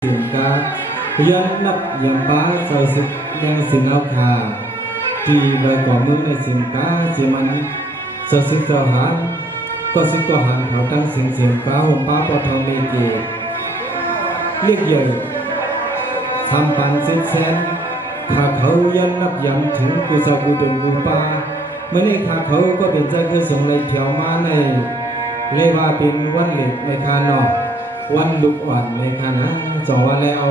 Singka Yan nắp yam bá sầu sức yang sinh áo khà Chỉ lời có mưa này singka Siman sầu sức sầu hán Có sức có hán thảo tăng sinh singka Hôm bá bó thọ mê kì Liết dời Tham bàn xích xen Khả khẩu yan nắp yamถึง Cụ sầu cụ đường cụ ba Mới này khả khẩu có biển ra cơ sống lấy theo má này Lê va bên văn liệtในคานอวันลุกอ่อนในคณะ2 วันแล้ว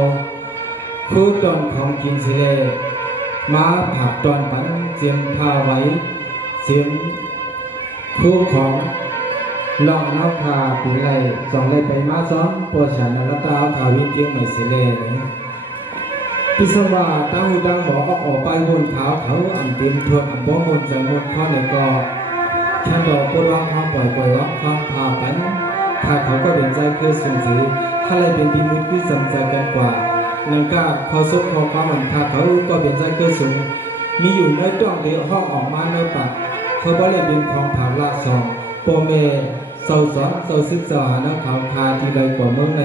คู่ตอนของกินเสลมาผักตอนปันเจียมผ้าไว้เสียมคู่ของลองนับพาปีไร2 ไรไปมาซ้อมปวดฉันแล้วตาขาวิเจียงใหม่เสลพิศวาตั้งหูดังหมอออกไปบนขาวเขาอันเต็มทวนอันบ่มนจังหวดข้อในกอฉันบอกปวดร้องความปล่อยร้องความพาปันถ้าเขาก็เป็นใจคือสูงสีถ้าอะไรเป็นดีมุดคือสำใจกันกว่านังกาเขาซุกเขาความมันถ้าเขาก็เป็นใจคือสูงมีอยู่ในจ้องเดียวห้องออกมาในปากเขาบ่เลยเป็นของผ่าละสองโปเมเศร้าสอนเศร้าศึกษานะเขาคาที่ใดกว่าเมืองใน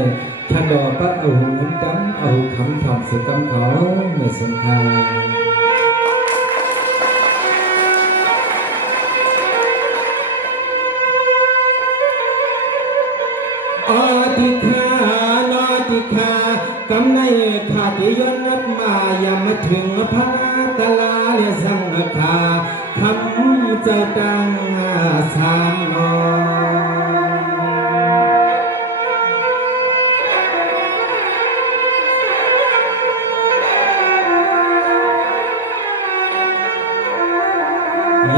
ฉันดอปัดเอาหูนุ่มดำเอาคำถ่อมเสียกำเขาในสงครามติขานอติขากำในขาติย้อนนับมายามมาถึงพระตลาเรียสังฆาคำเจ้าดังสามนอ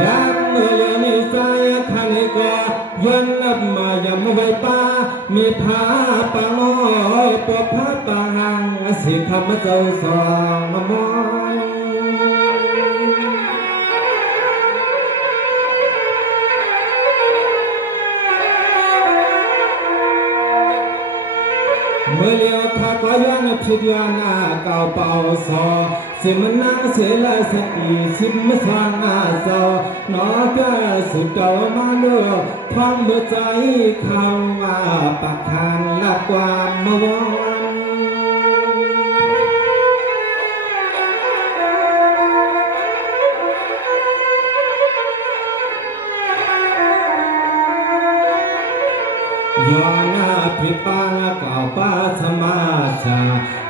ยามเมื่อเลี้ยงในใจขันก็ย้อนนับมายามไว้ป้ามีผาปังอ้อยปอบผาปังหังสิคำเจ้าสองมามอนเมื่อเลี้ยวขาก็ย้อนผิดย้อนเก่าเป่าสอสิมันนั่งเสียละสติสิมสร้างเจ้านอกสุดเก่ามาเลือกความเมื่อใจเข้าปากคานละความมาวอนย้อนผิดปางเก่าป้าสมาชา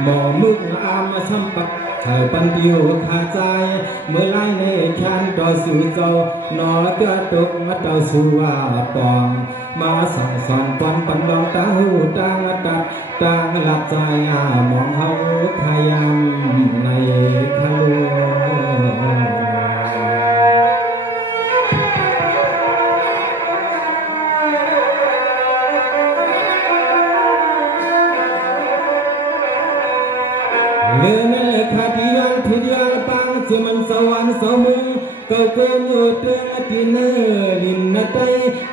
หมอมึกอามสัมปักไทยปันเดียวขาใจเมื่อไรในแขนต่อสู่เจ้านอเกิดตกมาต่อสู่ว่าปองมาสั่งสอนปอนปันดองตาหูตางตัดตางหลับใจมองเฮาขยันในขลุ่เมื่อนั้นขาดย้อนที่ย้อนปังจะมันสวรรค์สมึงเก่าเกินอยู่เตือนที่เนื้อลินนาใจ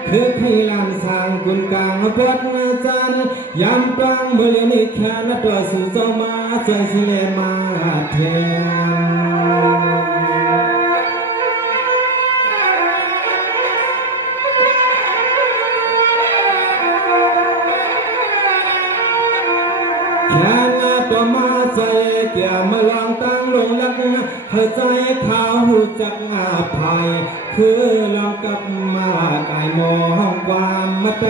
คือให้ลำสร้างกุนกลางพัดจันยามปังเมื่อเลี้ยงแค่นัตัวสู่เจ้ามาใจเสลมาแทนตัวมาใจแก่มาลองตั้งลงรักเข้าใจข่าวหูจักภัยคือลองกลับมาไก่มองความมาใจ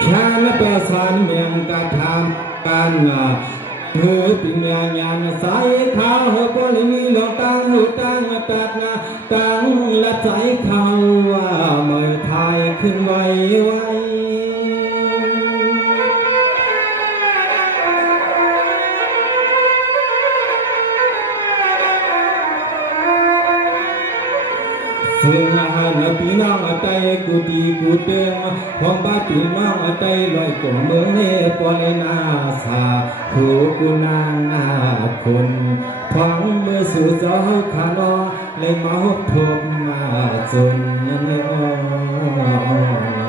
แค่นับสารเมียงกระทำการเมื่อปิญญาญาณสายขาวเฮปลิมีหลอกตั้งหูตั้งตัดตั้งละใจเขาว่าเมื่อไทยขึ้นไว้ซึ่งให้พี่น้องใจกูดีกูเตือนของบ้านพี่น้องใจลอยกลมเมื่อเนปอเลนาสาผู้กูนางคนท้องเมื่อสู่เจ้าขานอเลยมาหบทบมาจนไม่อ่อน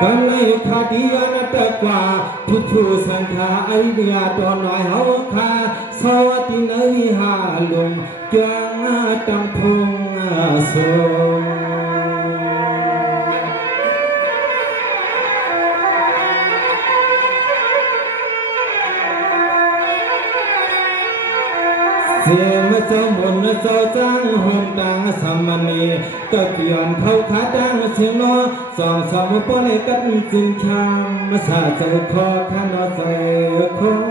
กันเลยคาดีอันตะกว่าทุกสังขาไอเดียตัวน้อยเฮาคาสวัสดีในหาลงจังตังพงสงเสียงเจ้ามนเจ้าจังหงดังสามณีก็เกี่ยนเขาขาดังเสียงล้อสองสามปนกันจึงชามมาสาเจ้าคอข้านอใจคง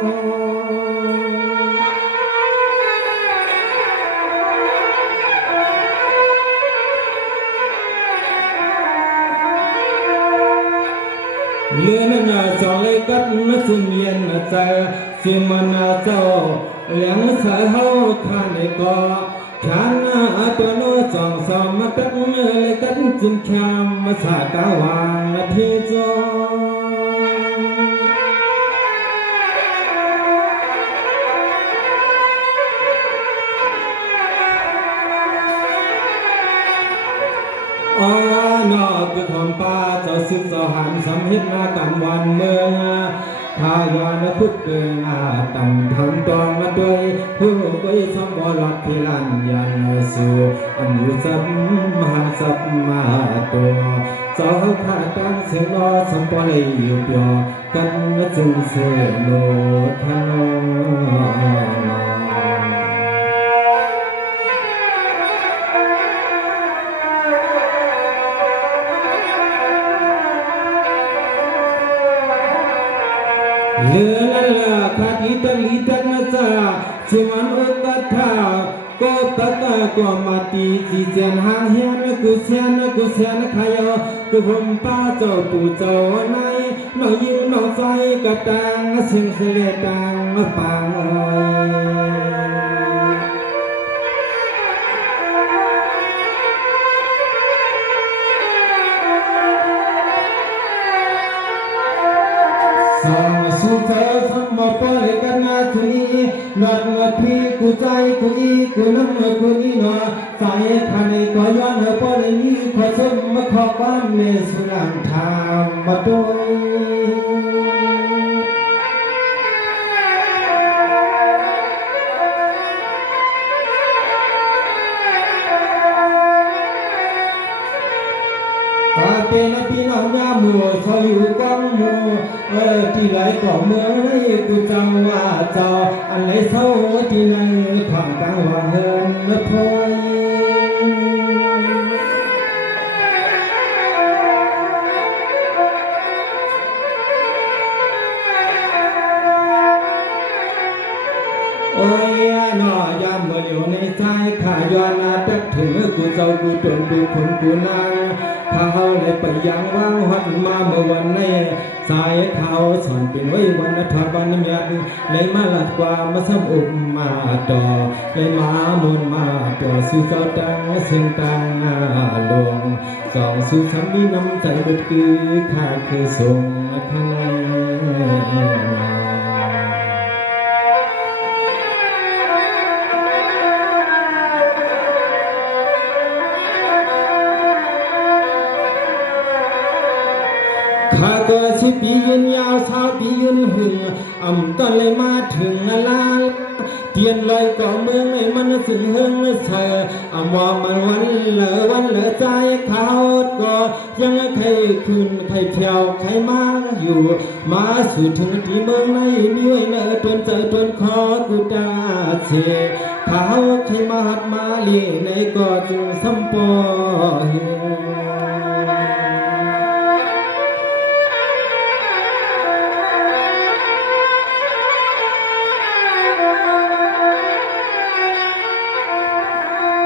เลื่อนหน้าจองเลยกัดนักเรียนใจเสียมันเจ้าเลี้ยงสายเฮาข้าในก่อฉันตัวโน้จองสอมมาตักเลยกัดจึงชามมาสากาวางที่จงนอกคือของป้าเจ้าซึ่งเจ้าหันสำเฮ็ดมากันวันเมืองทายานพุทธเกิงต่ำทำตองมาด้วยผู้ก้อยสมบรอดที่ลันยันสู่อมุสัมมาสัมมาตัวเจ้าขาตั้งเสียงรอสมปเลยอยู่เปียวกันจึงเสโลทานเลือนั่นละคาดีตันลีตันนะจ๊ะสิมันอุกทาก็ตะกะก็มาตีจีเจนหางเฮียนกุเซียนขายกุผมป้าเจ้าปู่เจ้าในน้องยิงน้องใจกะตังเสียงเสลตังปังสุเธอสมปเลยกันนาทีนัดนาทีกูใจกูอีกูน้ำกูนี่นาสายทานก็ย้อนปเลยนี้ขอสมมาขอบ้านเมสุนันทามมาโดยเป็นพี่น้องยามัวชอยอยู่กองมัวที่ไหลก่อเมืองในกูจำว่าเจ้าอันไหนเศร้าที่ในความกลางว่าเฮินพอยโอ้ยน้อยามเมื่ออยู่ในใจข้าย้อนตักถึงกูเจ้ากูจนกูคนกูนางข้าได้ไปยังว่างหันมาเมื่อวันนี้สายเท้าสอนเป็นไว้วันทวันเมียนเลยมาลัดกว่ามาซ้ำอุบมาต่อเลยมามุนมาต่อสู่เจ้าดังเสียงตังลงสองสู่ฉันมีน้ำใจบุตรคือข้าคือส่งข้างในข้าก็สิปียืนยาวสาวปียืนหึงตอนเลยมาถึงลาเตียนลอยก่อเมืองในมันสิหึงเธอว่ามันวันเหลือใจเขาก็ยังใครขึ้นใครเที่ยวใครมาอยู่มาสู่ถึงที่เมืองในมีไว้เนอจนเจอจนคอกูตาเสเขาใครมาหัดมาเลี้ยในก็จึงสัมปอเฮ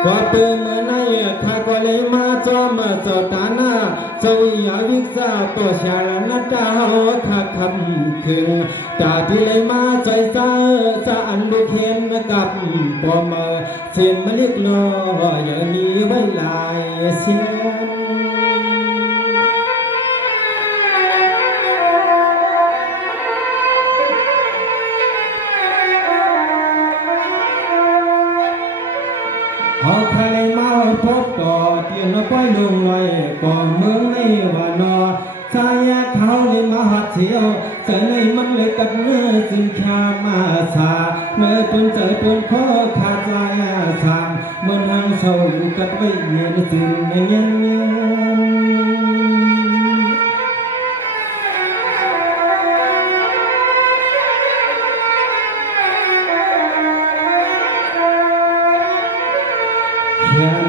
ก็เติมเมื่อในข้าก็เลยมาจอมเจ้าตาหน้าเจ้าอยาวิกษาตัวชาลดาข้าคำคืนตาที่เลยมาใจจะอันดูเห็นกับปอมเสียงมาเรียกรออย่างนี้ไว้ลายเสียงเขาใครมาพบต่อเตียนก้อยลงลอยก่อนเมืองในวันนอสาย าในมหาเที่ยวแต่ในมันเลยกัดเนื้อจึงแค่มาสาเมื่อจนใจจนข้อขาดใจสางเมื่อทางเศร้าอยู่กัดไว้เย็นจึงเย็น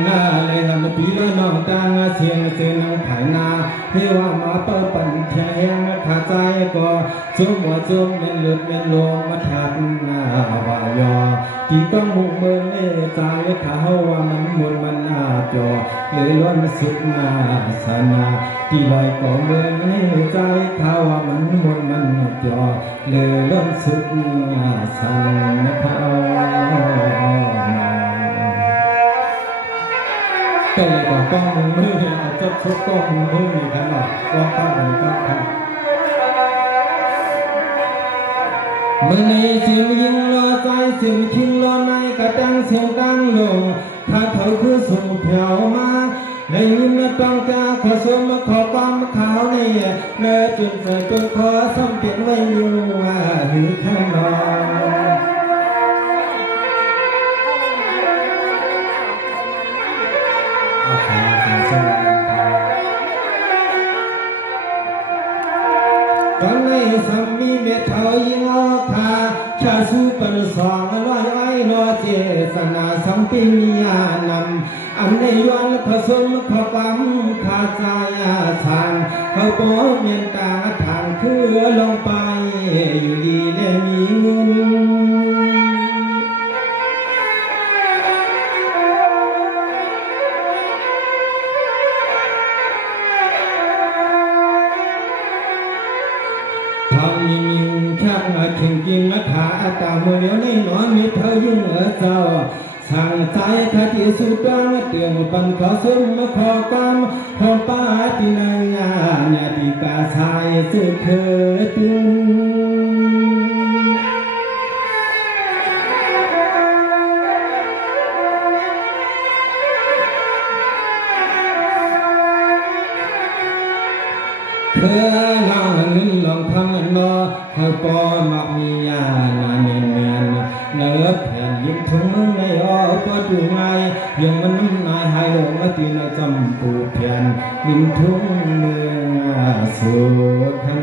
นาเลยทำปีละน้องตางเสียงเสียงขายนาเทว่ามาเปิดปันแค่ขาใจก็จุ่มหัวจุ่มเงินเลือดเงินลงมาทัดหน้าวายอที่ต้องมุ่งเมืองเอใจเขาว่ามันมนมันน่าจอเลยล้วนสุดนาสนาที่ลอยก่อเมืองเอใจเขาว่ามันมนมันจอเลยล้วนสุดนาสนาเขาก็เลยบอกกล้องมือเนี่ยจะชุดกล้องมือนี่ครับกล้องตั้งมือตั้งครับเมื่อในเสียงยิงรอใจเสียงชิงรอในกระดังเสียงดังลงข้าเขาคือส่งแผ่วมาในยินต้องจะขอสมมาขอความขาวในเมื่อจนใจจนขอซ้ำเปลี่ยนไว้อยู่ว่าหือข้างนอกตอนในสามีเมตเท่ายิงออกคาชาสูปันสองร้อยไอ้นอเจสนาสัมปิมียานำอันในย้อนผสมขความขาใจทางเขาปอเมียนตาทางคือลงไปอยู่ดีและมีเงินทำยิ่งช่างเข่งจริงนะขาตาเมื่อเดียวในหนอนมีเธอยิ่งเจ้าสั่งใจคติสุดาเตือนปันขอสมมาขอความหอมป้าที่นางนาดีกาชายสื่อเคยตึงเพื่องานเงินลองทำนอให้ปอมักมียานาเนียนเนียนเนื้อแผ่นยิ่งทุ่งมึงในอ้อก็ดูไงยังมันนายหายลงมาตีในจำปูแผ่นยิ่งทุ่งเมืองสุขัน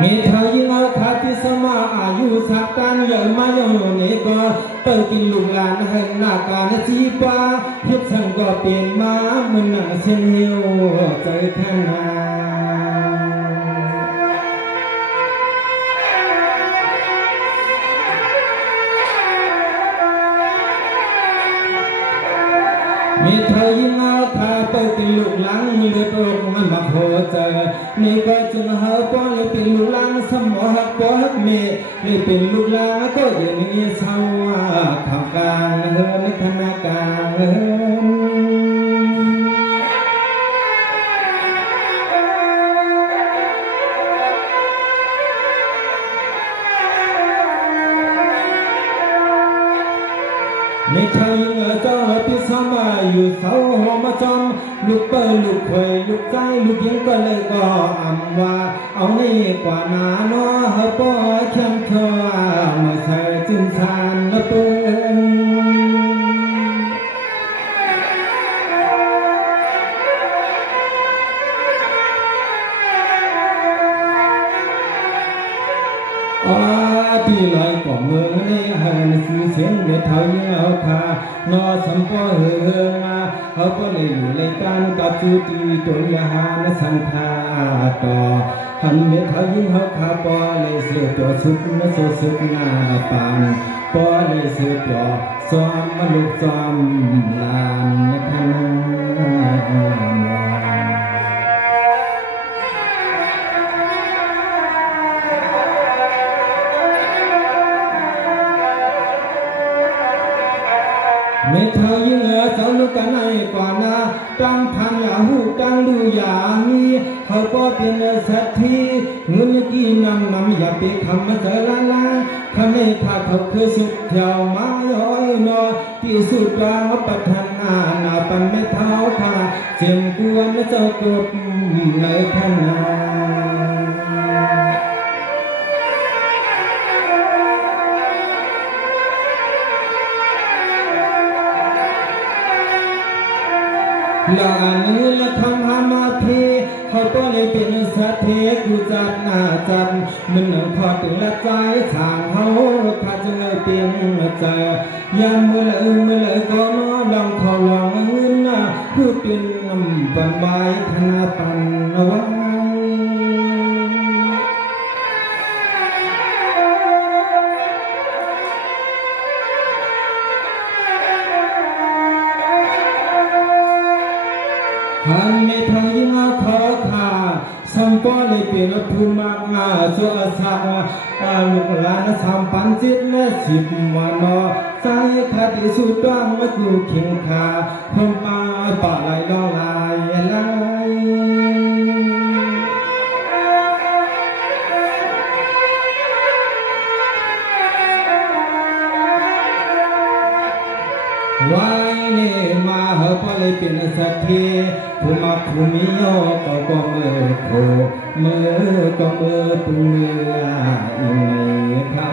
มีเธอยิ่งเอาขาที่สมาอายุสักการเยอะมาอย่างนี้ก็เปิดกินลูกหลานให้หน้าการจีบว่าเฮ็ดสั่งก็เปลี่ยนมาเหมือนหนังเส้นเหี่ยวใจแค่นามีเธอยิ่งเอาขาไปติดลูกหลังเลือดออกมันมาโผล่เจอนี่ก็จึงหาป้อนเลยเป็นลูกหลังสมอหักป้อนเมย์เลยเป็นลูกหลังก็อย่างนี้เศร้าทำการเฮิร์นธนาการเฮิร์นในไทยเจ้าพิสมัยอยู่เสาหัวมาจอมลูกเปิดลูกเคยลูกใจลูกยิงก็เลยก็อำว่าเอาในกว่านาโนเฮปอเข้มเธอเมื่อใส่จึงทานละเปิ้นที่ลอยก่อเมืองในหันสีเสียงเดือดเท่ายิ่งเอาคานอสัมปอเฮืองมาเขาก็เลยอยู่ในการกับจูตีจนยาหานสันทาต่อหันเดือดเท่ายิ่งเขาคาปอเลยเสือตัวสุกมาโซสุกหน้าปานปอเลยเสือตัวซ้อมมาลุกซ้อมลานนะครับเมื่อเธอยิ่งเจ้าลูกกันในก่อนนะตั้งพันอย่าหูตั้งดูอย่ามี เขาก็เป็นสัตว์ที่เงินกี่นำอย่าไปคำมาเจอละคำให้ข้าเขาเคยสุดเที่ยวมาย้อยนอที่สุดกลางประทันนาปันไม่เท้าข้าเจียมกวนเจ้ากบในขณะลานือละทำหามาเทเขาก็เลยเป็นสัตว์เทกูจัดหน้าจัดมันพอถึงละใจทางเขาข้าจะเลยเป็นใจยามเมื่อเลยก็นอลองเขาลองเงินนะพูดเป็นบันใบธนาปันเอาไว้หันไม่ทางยิ่งเอาขอขาสัมปอเลยเป็นภูมิมาสวดสังลูกหลาน3,710วันนอใจขาดที่สุดต้องมากูเข่งขาพมมาปะไหลลอยไหลวายเนมาเหอพอเลยเป็นสัตว์ที่ภูมิโยก็มือโคมือก็มือปุเมืออีเขา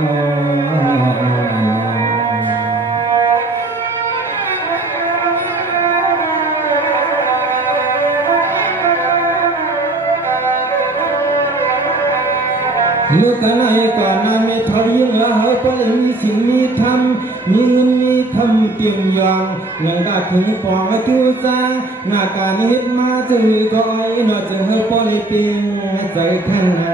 ลูกกันให้ก่อนนั้นไม่เท่ายิ่งละเหอพอเลยมีสิ่งมีธรรมมีเงินมีธรรมเกี่ยงอย่างเงินได้ถึงปองจูจ้าหน้าการเฮ็ดมาจือก็อ้อยนอจะเหอพอเลยเป็นใจขนา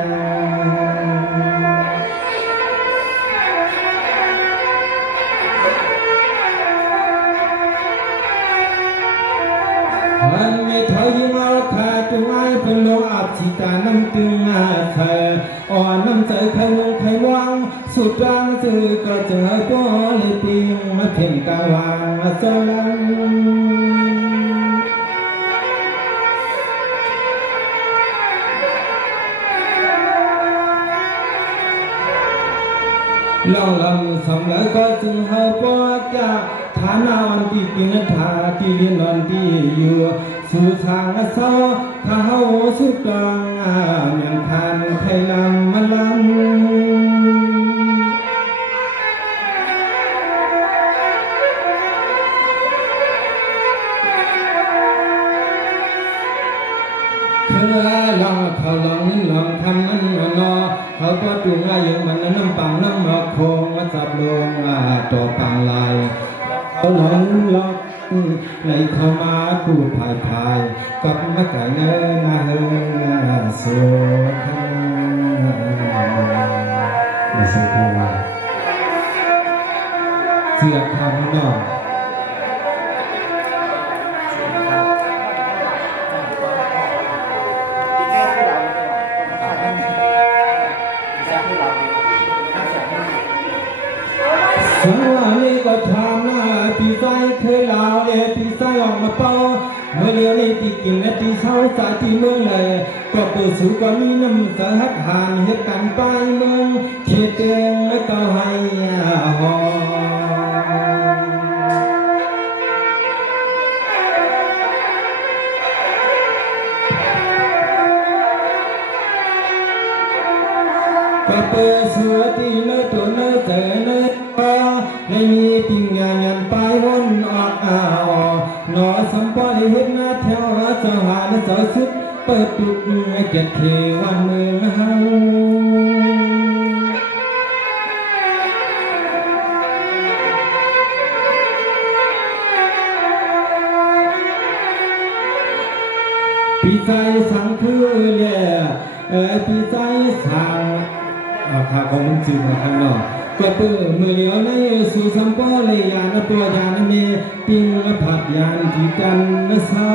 อันไม่เท่ายิ่งเอาขาจุงไอ้เพิ่นโลอาบชีตาน้ำตึงอาไทยอ่อนน้ำใจใครวงใครวางสุดร่างจือก็เจอก็เลยเตียงมาเพ่งกาวางมาจงลองลำสำเลยก็จึงหาปอกจากฐานนอนที่กินทาที่เรียนนอนที่อยู่สู่ทางเศร้าข้าสุดกลางเมียนคันไทยลำมาลำเธอลองเขาลองนิ่งลองทำนั้นนอเขาก็จุงอายุมันน้ำปังน้ำหมอกโคงมาจับลงต่อปังลายเขาหลงล็อกในเข้ามากูพายกับมาไก่เนื้อนาเฮโซคันไม่ใช่กูเสียคำนอกสังวานี่ก็ทำหน้าปีใจเคยลาวปีใจออกมาเป่าเมื่อเลี้ยวในตีกินและตีเช้าสายที่เมืองเลยก็เปิดสู่ก็มีน้ำสะฮัดหานเหตุการณ์ไปเมืองเขตเตียงและก็ให้หอก็เปิดสู่ที่เนื้อตัวเนื้อเจอเนื้อไม่มีปิงยายันไปวนออกหนอสัมปอลิเห็นหน้าแถวเจ้าหาและเจ้าสุดเปิดตุกเกียรติเทวันเมืองเฮาปีใจสังคือเล่ปีใจสังข้าก็มึงจืดมาข้างนอกก็เปิดมือเลี้ยวในสู่สัมปอเลยยานตัวยานเมปิงผัดยานที่กันเศร้า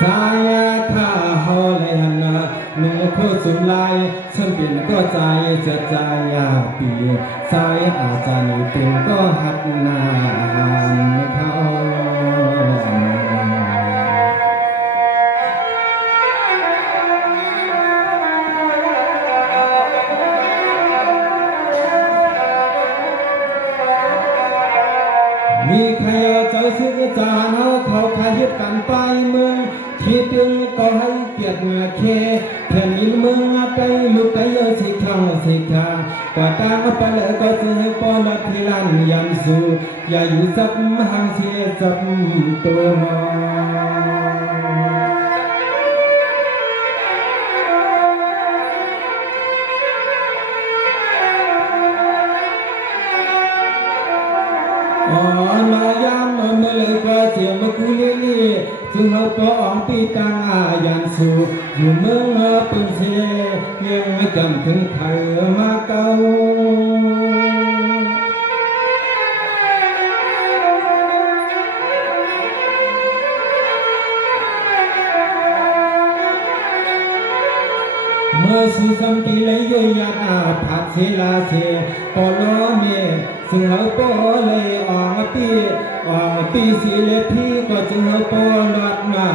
สายข้าเฮาเลยหันหนึ่ง โคสุลายฉันเป็นก็ใจเสียใจปีสายอาจารย์เป็นก็หัดนาเขามีใครเจ้าซื้อจานเขาขายยึดกันไปเมืองที่ตึงก็ให้เกียรติเมื่อเคแผ่นดินเมืองไปลุกไปเยอะสิข้างสิข้างกว่าตางไปเลยก็จะให้ปอลัดที่ลันยันสู่อย่าอยู่ซับห่างเสียซับตัวน้มายามเมื่อเลยก็เสียมาคุยนี่จึงเอาตัวออกปีตังยันสู่อยู่เมืองเป็นเสยังไม่จำถึงใครมาเก่าเมื่อสู่คำที่เลยย่อยยัดผัดเสลาเสปอล้อเมซึ่งเอาปอเลยออกปีสีเลพี่ก็จึงเอาปอลอดมา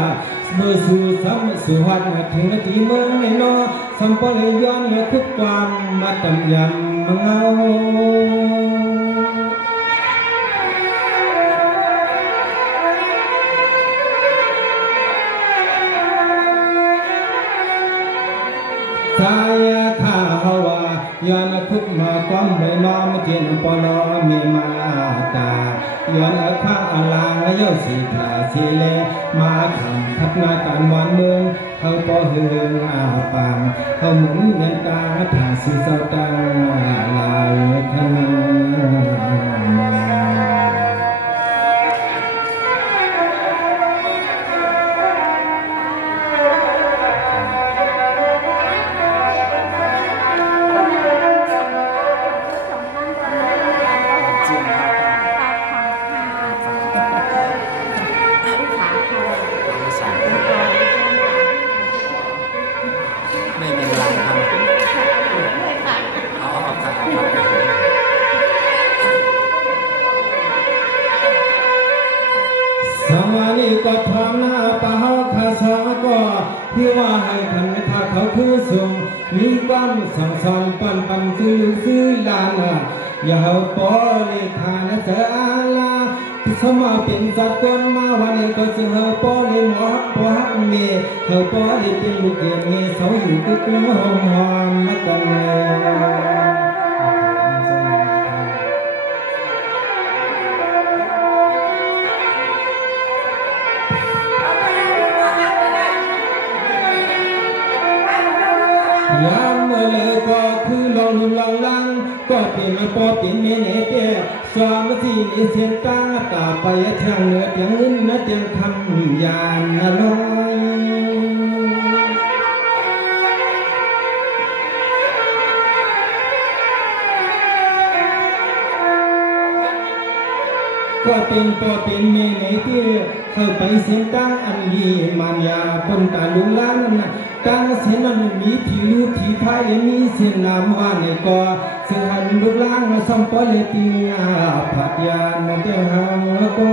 เมื่อสู่ซ้ำสู่หัดถึงนาทีเมืองในนอซ้ำปอเลยย้อนและทุกความมาตำยำเงาสายข้าฮาวายานทุกมาความไม่น้อมเจียนปลอมีมาตายานข้าอลางเยาสีขาสีเลมาคำทับนาการวันเมืองเขาปอหือปางเขาหมุนเงินตาผ่าสีเศร้าตังลายขนา สมานีก็พร้อมหน้าป่าเฮาขาสาก็ที่ว่าให้ทันถ้าเขาคือส่งมีความสั่งสอนปั่นซื้อซื้อลานอย่าเฮาปอเลยทานเจออาลาสมาเป็นสัตว์คนมาวันนี้ก็จะเฮาปอเลยหมอปอฮักเมเฮาปอเลยเป็นลูกเกเมเสาอยู่ตึกหอมหอมมากันเลยยามเมื่อเลยก็คือลองลังก็เป็นปอเป็นเนเนเตสวามสีนิเสนตาตาไปทางเหนือเตียงเงินนะเตียงคำยานลอยก็เป็นปอเป็นเนเนเตเข้าไปเส้นตั้งอันดีมันยาบนตาลุงล้านตั้งเส้นมันมีที่รูปที่ท้ายมีเส้นน้ำว่าในก่อเส้นหันลุกล้างมาซ้ำปอเลติงผัดยานเตียงหางก่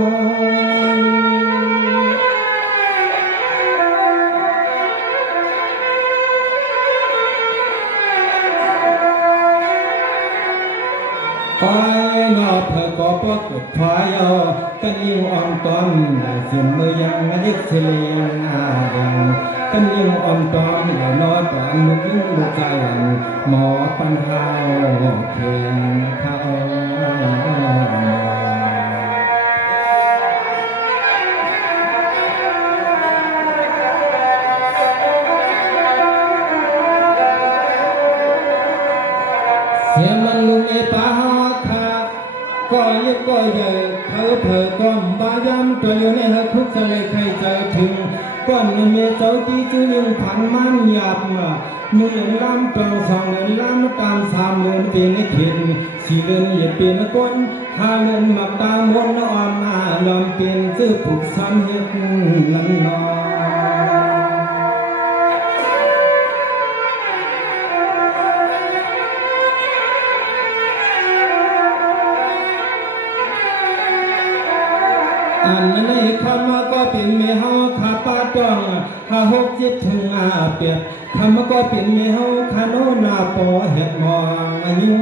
ไปนอเธอก็ปกดถอยเอากันยิ่งอ่อนตอมเสียงมือยังเด็กเฉลียงยังกันยิ่งอ่อนตอมแล้วนอตอนลุกยิ่งลุกใจหมอปัญหาเพียงเขาเสียมันลุงเอปาก็ยึดก็ใหญ่เขาเผยก้อนบายำตัวอยู่ในหักทุกทะเลใครใจถึงก้อนเมียเจ้าที่จื้อยังผันมันหยาบ1 เดือนล้ำกลาง2 เดือนล้ำตาม3 เดือนเป็นเข็น4 เดือนเหยียดเป็นก้น5 เดือนหมักตามวนอ่อนลอมเป็นซื้อผูกซ้ำเฮ็ดนั่นนอ อันในคำก็เป็นเมียเฮาขาป้าจ้อง5 6 7ถึง8คำก็เป็นเมียเฮาขาโนนาปอเฮ็ดมองอายุ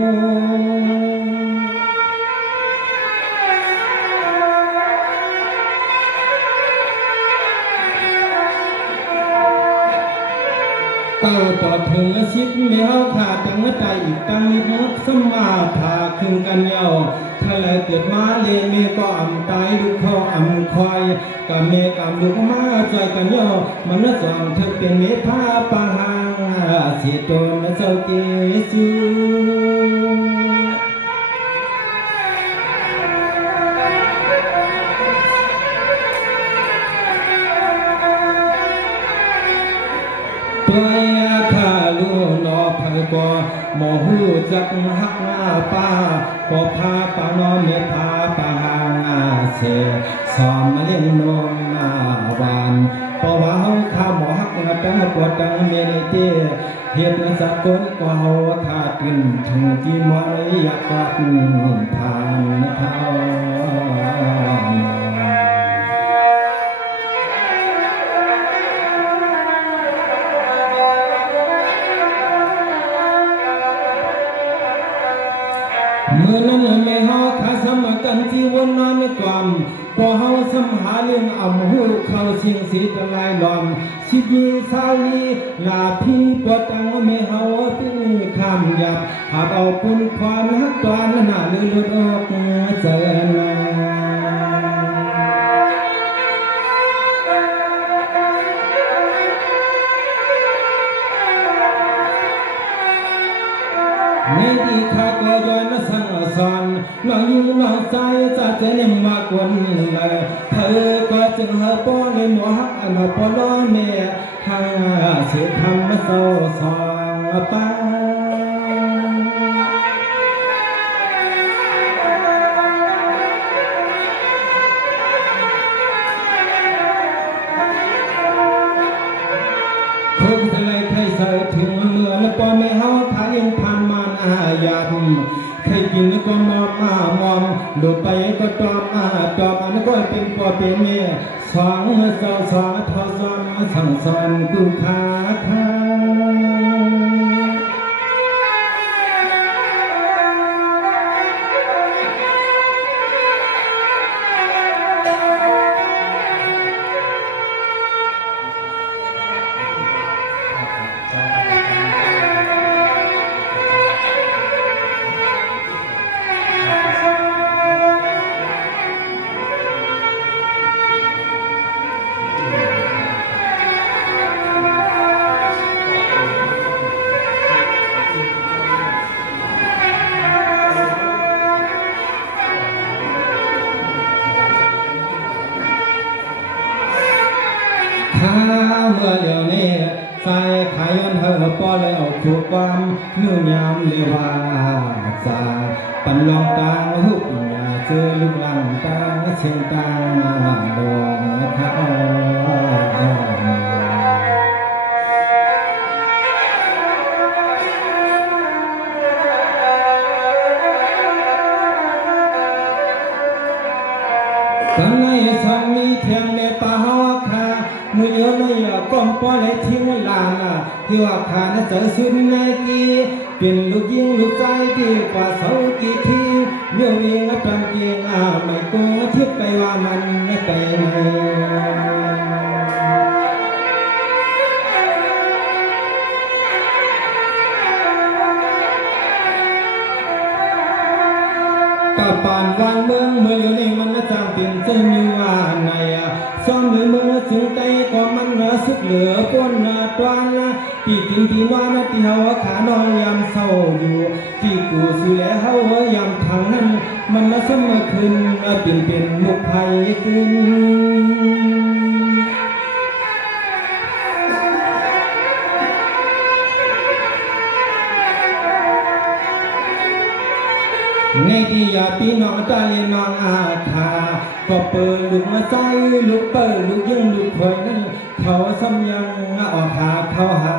เก้าต่อถึงชิดเมียเฮาขาดจังใจอีกตั้งนิดสมาพาขึ้นกันเยาถ้าเลยเกิดมาเลยเมก็อ่ำตายลูกเขาอ่ำควายกับเมกับลูกมาใจกันเยามันสองเธอเป็นเมพาปะหางเสียจนเจ้าเกสูตัวข้าลูนอพันกอหมอหูจักหักป้าก็พาปานอเมพาปาหางเสสอมมาเล่นนมวานเพราะว่าเฮาข้าหมอหักจังปวดจังเมนเตเหตุสักคนก็เฮาขาดกินทั้งที่มอยอยากกัดทางเขา เมื่อนั้นแม่เฮาขาสมกันที่วนนอนความพอเฮาสมหาเรื่องอำหูเข้าเสียงสีตะลายลอมชิดยีสาลีลาพี่ปวดตังแม่เฮาเป็นคำหยาบหากเอาปุ่นความฮักตอนหน้าเลือดออกเจอนาในที่ข้าก็ย้อนสั่งสอนน้องอยู่น้องใจจะเจอเนี่ยมากวนเธอก็จึงหาป้อนในหมอฮักอันป้อนล้อแม่ทางเสียทำมาเศร้าสองป้าคงทะเลไทยเสยถึงเมื่อและป้อนไม่เฮาทายังผ่านมานยาบใครกินก็มอมดูไปก็จอมอันก็เป็นพ่อเป็นแม่สองสาวทอซ้อนสั่งสอนกูขาข้าเมื่อเดี๋ยวนี้ใจขายย้อนเธอป้อเลยเอาถูกความนู่นยามเลวาจาปันลองตาหุบอย่าเจอลูกหลังตาเชียงตาดวงเขาข้างในสองมีเทียมในป่าหัวขามือเยอะเลยก้มป้อเลยทิ้งลานที่ว่าขาน่ะเจอสุดในกีเป็นลูกยิงลูกใจดีกว่าเสากี่ทีเลี้ยวเองจำเกียงไม่โกงทิพย์ไปว่ามันไปไหนกับปานวางเมืองเมื่ออยู่ในมันจำเป็นจะมีว่าในซ้อมมือถึงใจก็มันสุดเหลือป้นตวนที่กินที่นอนที่เฮาขานอนยามเศร้าอยู่ที่กูสิแลเฮายามทางนั้นมันสมคืนเป็นมุกไผ่ขึ้นในที่ยาพี่น้องตาเลน้องคาก็เปิดลูกมาใจลูกเปิดลูกยังลูกคอยนั้นเขาซ้ำยังออกหาเขาหา